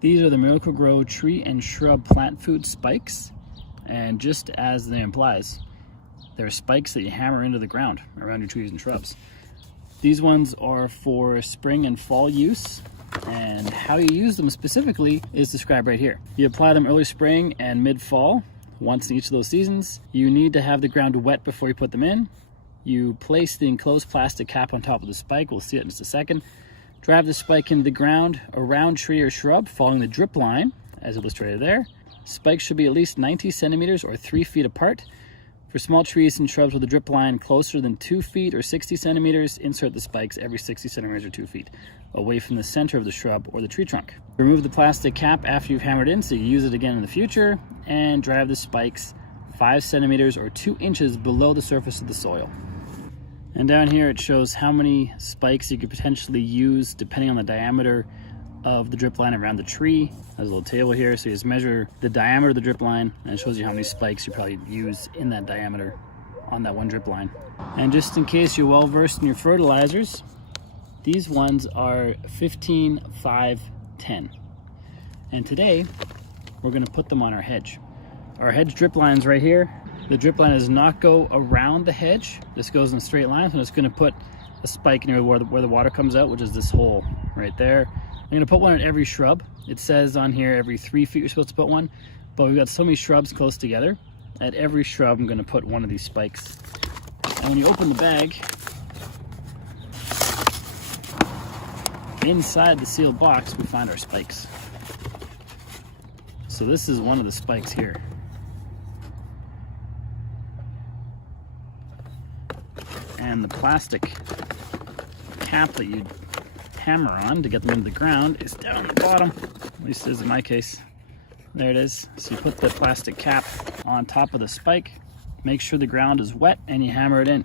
These are the Miracle-Gro tree and shrub plant food spikes, and just as the name implies, they're spikes that you hammer into the ground around your trees and shrubs. These ones are for spring and fall use, and how you use them specifically is described right here. You apply them early spring and mid-fall, once in each of those seasons. You need to have the ground wet before you put them in. You place the enclosed plastic cap on top of the spike, we'll see it in just a second. Drive the spike into the ground around tree or shrub, following the drip line, as illustrated there. Spikes should be at least 90 centimeters or 3 feet apart. For small trees and shrubs with a drip line closer than 2 feet or 60 centimeters, insert the spikes every 60 centimeters or 2 feet away from the center of the shrub or the tree trunk. Remove the plastic cap after you've hammered in so you use it again in the future, and drive the spikes 5 centimeters or 2 inches below the surface of the soil. And down here it shows how many spikes you could potentially use depending on the diameter of the drip line around the tree. There's a little table here, so you just measure the diameter of the drip line, and it shows you how many spikes you probably use in that diameter on that one drip line. And just in case you're well versed in your fertilizers, these ones are 15, 5, 10. And today we're going to put them on our hedge. Our hedge drip line's right here. The drip line does not go around the hedge. This goes in a straight line, so it's going to put a spike near where the water comes out, which is this hole right there. I'm going to put one at every shrub. It says on here every 3 feet you're supposed to put one, but we've got so many shrubs close together. At every shrub I'm going to put one of these spikes. And when you open the bag, inside the sealed box we find our spikes. So this is one of the spikes here. And the plastic cap that you hammer on to get them into the ground is down at the bottom, at least it is in my case. There it is. So you put the plastic cap on top of the spike, make sure the ground is wet, and you hammer it in.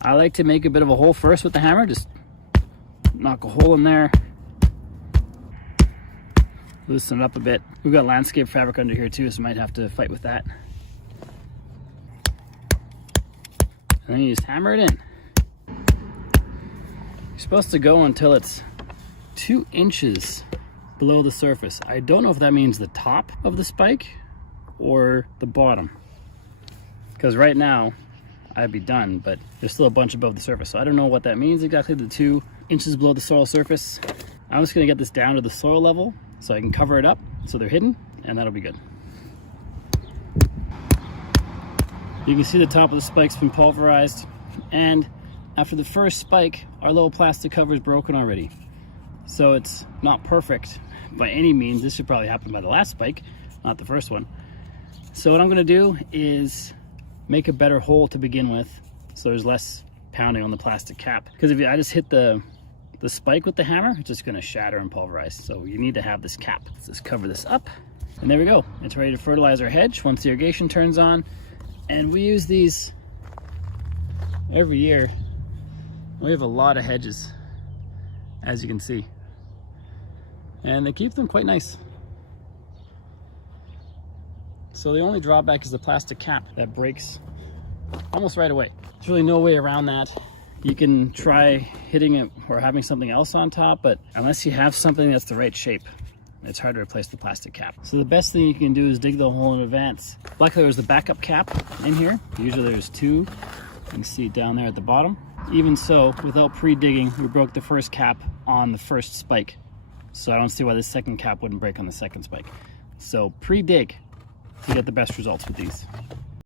I like to make a bit of a hole first with the hammer, just knock a hole in there, loosen it up a bit. We've got landscape fabric under here too, so you might have to fight with that. And then you just hammer it in. You're supposed to go until it's 2 inches below the surface. I don't know if that means the top of the spike or the bottom, because right now I'd be done, but there's still a bunch above the surface, so I don't know what that means exactly, the 2 inches below the soil surface. I'm just going to get this down to the soil level so I can cover it up so they're hidden, and that'll be good. You can see the top of the spike's been pulverized, and after the first spike, our little plastic cover is broken already. So it's not perfect by any means. This should probably happen by the last spike, not the first one. So what I'm gonna do is make a better hole to begin with, so there's less pounding on the plastic cap. Because if I just hit the spike with the hammer, it's just gonna shatter and pulverize. So you need to have this cap. Let's just cover this up, and there we go. It's ready to fertilize our hedge once the irrigation turns on. And we use these every year. We have a lot of hedges, as you can see, and they keep them quite nice. So the only drawback is the plastic cap that breaks almost right away. There's really no way around that. You can try hitting it or having something else on top, but unless you have something that's the right shape, it's hard to replace the plastic cap. So the best thing you can do is dig the hole in advance. Luckily there's the backup cap in here. Usually there's 2. You can see it down there at the bottom. Even so, without pre-digging, we broke the first cap on the first spike. So I don't see why the second cap wouldn't break on the second spike. So pre-dig to get the best results with these.